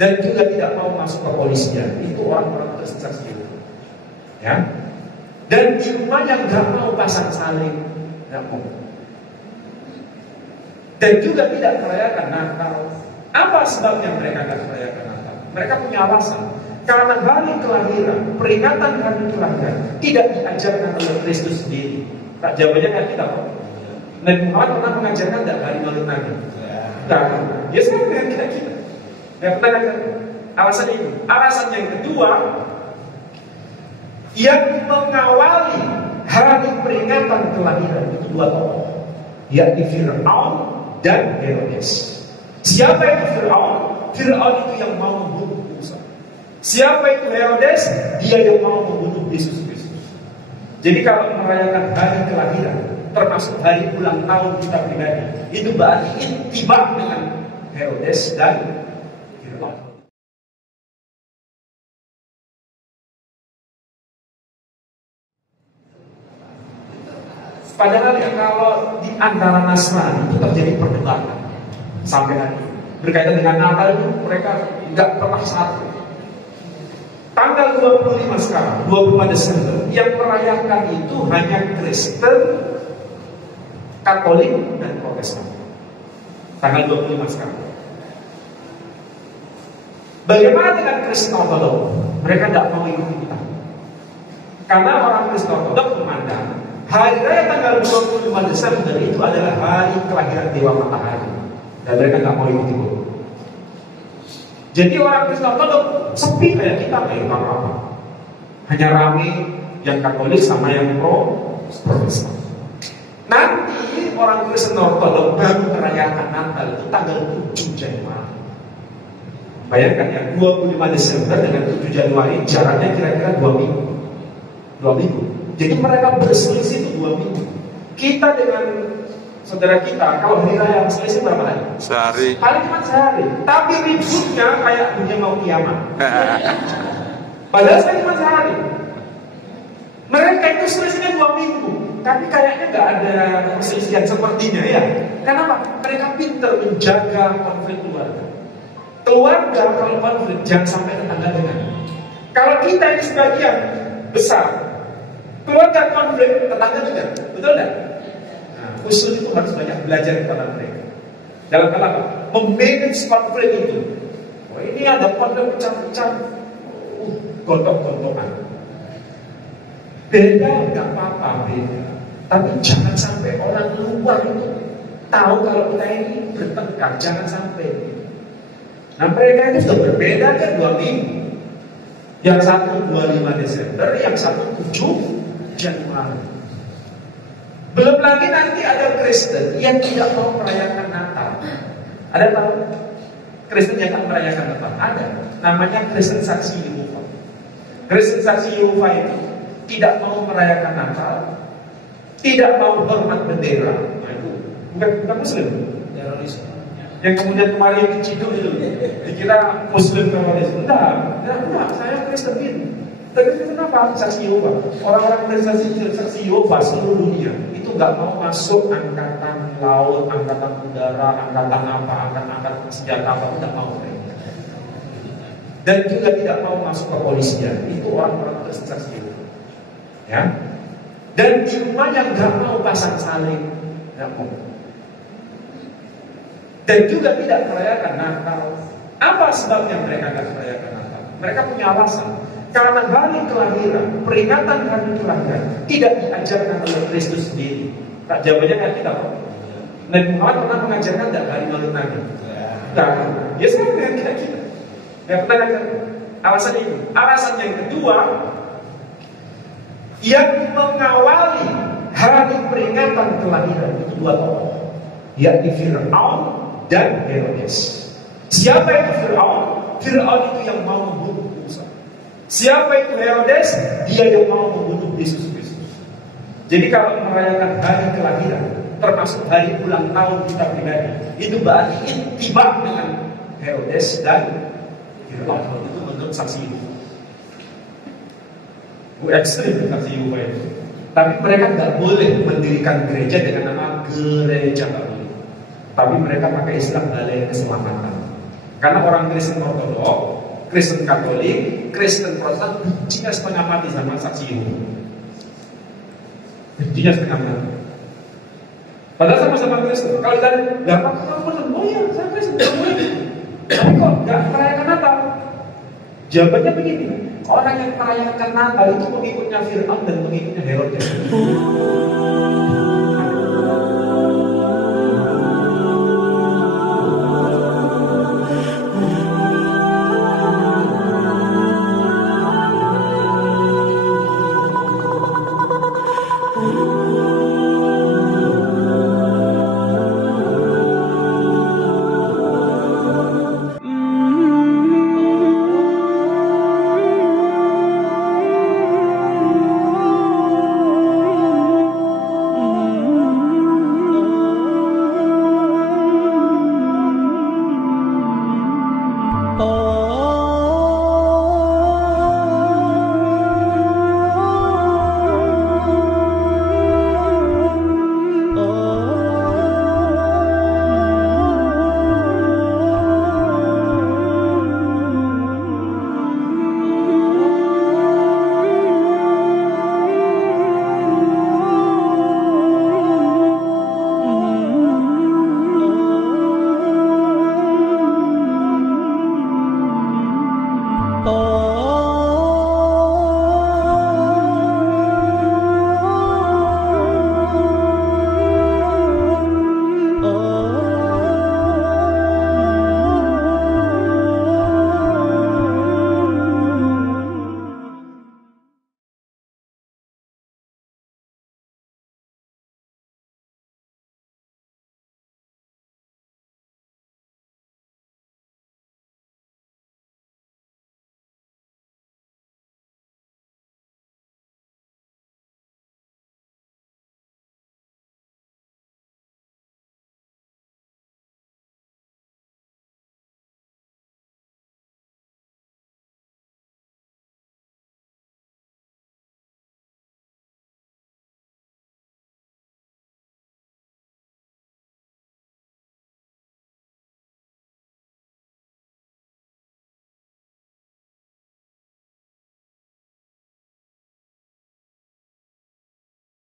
dan juga tidak mau masuk ke kepolisian. Itu orang-orang Kristen saksi Yehova. Ya. Dan di rumahnya nggak mau pasang salib, nggak mau. Dan juga tidak merayakan Natal. Apa sebabnya mereka tidak merayakan Natal? Mereka punya alasan. Karena hari kelahiran, peringatan hari kelahiran tidak diajarkan oleh Kristus sendiri. Tak jawabannya kan kita kok. Nabi Muhammad pernah mengajarkan tidak hari Maulid Nabi? Tidak. Ya sama dengan kita. Tidak pernah ngajarkan. Alasan itu. Alasan yang kedua, yang mengawali hari peringatan kelahiran itu dua tokoh, yakni Fir'aun dan Herodes. Siapa itu Fir'aun? Fir'aun itu yang mau membunuh Musa. Siapa itu Herodes? Dia yang mau membunuh Yesus Kristus. Jadi kalau merayakan hari kelahiran, termasuk hari ulang tahun kita pribadi, itu berarti intibak dengan Herodes dan Fir'aun. Padahal ya kalau di antara Nasrani itu terjadi perdebatan sampai hari ini. Berkaitan dengan Natal itu mereka nggak pernah satu. Tanggal 25 sekarang, 25 Desember, yang merayakan itu hanya Kristen, Katolik, dan Protestan. Tanggal 25 sekarang. Bagaimana dengan Kristen Ortodok? Mereka tidak mau ikut kita. Karena orang Kristen Ortodok memandang hari raya tanggal 25 Desember itu adalah hari kelahiran Dewa Matahari. Dan mereka nggak mau ikut. Jadi orang Kristen Ortodok sepi kayak kita, kayak apa-apa. Hanya rame yang Katolik sama yang Protestan. Nanti orang Kristen Ortodok baru merayakan Natal itu tanggal 7 Januari. Bayangkan ya, 25 Desember dengan 7 Januari jaraknya kira-kira 2 minggu. 2 minggu. Jadi mereka berselisih itu 2 minggu. Kita dengan saudara kita, kalau hari raya selisih berapa hari? Sehari. Paling cuma sehari. Tapi ributnya kayak dunia mau kiamat. Padahal saya cuma sehari. Mereka itu selisihnya 2 minggu. Tapi kayaknya nggak ada perselisihan sepertinya ya. Kenapa? Mereka pintar menjaga konflik keluarga. Keluarga kalau konflik jangan sampai tetangga dengan. Kalau kita ini sebagian besar, keluarga konflik tetangga juga, betul nggak? Usul itu harus banyak belajar kepada mereka. Dalam hal apa? Memanage konflik itu. Oh, ini ada konflik pecah-pecah, gontok-gontokan. Beda nggak apa-apa, beda. Tapi jangan sampai orang luar itu tahu kalau kita ini bertengkar. Jangan sampai. Nah mereka itu sudah berbeda kan 2 minggu. Yang satu 25 Desember, yang satu 7 Januari. Belum lagi nanti ada Kristen yang tidak mau merayakan Natal. Ada tahu? Kristen yang tak merayakan Natal? Ada. Namanya Kristen Saksi Yehova. Kristen Saksi Yehova itu tidak mau merayakan Natal, tidak mau hormat bendera. Nah, itu bukan Muslim, teroris. Yang kemudian kemarin diciduk itu, dikira Muslim teroris. Enggak, saya Kristen ini. Tapi kenapa Saksi Yehova? Orang-orang Saksi Yehova seluruh dunia itu nggak mau masuk angkatan laut, angkatan udara, angkatan apa, angkatan senjata apa, tidak mau mereka. Dan juga tidak mau masuk ke kepolisian. Itu orang-orang Saksi Yehova. Ya. Dan di rumahnya nggak mau pasang salib, nggak mau. Dan juga tidak merayakan Natal. Apa sebabnya mereka tidak merayakan Natal? Mereka punya alasan. Karena hari kelahiran, peringatan hari kelahiran tidak diajarkan oleh Kristus sendiri. Tak jawabannya kan kita kok. Nabi Muhammad pernah mengajarkan tidak hari Maulid Nabi? Tidak. Ya sama dengan kita. Tidak pernah ngajarkan. Alasan itu. Alasan yang kedua, yang mengawali hari peringatan kelahiran itu dua tokoh, yakni Fir'aun dan Herodes. Siapa itu Fir'aun? Fir'aun itu yang mau membunuh Musa. Siapa itu Herodes? Dia yang mau membunuh Yesus Kristus. Jadi kalau merayakan hari kelahiran, termasuk hari ulang tahun kita pribadi, itu berarti intibak dengan Herodes dan Fir'aun. Itu menurut Saksi Yehova. Ekstrim Saksi Yehova itu. Tapi mereka nggak boleh mendirikan gereja dengan nama gereja, nggak boleh. Tapi mereka pakai istilah balai keselamatan. Karena orang Kristen Ortodok, Kristen Katolik, Kristen Protestan bencinya setengah mati sama saksi Yehova. Bencinya setengah mati. Padahal sama-sama Kristen. Kalau dan nggak apa kamu Kristen, oh iya saya Kristen, tapi kok nggak merayakan Natal? Jawabannya begini, orang yang merayakan Natal itu mengikutnya Fir'aun dan mengikutnya Herodes.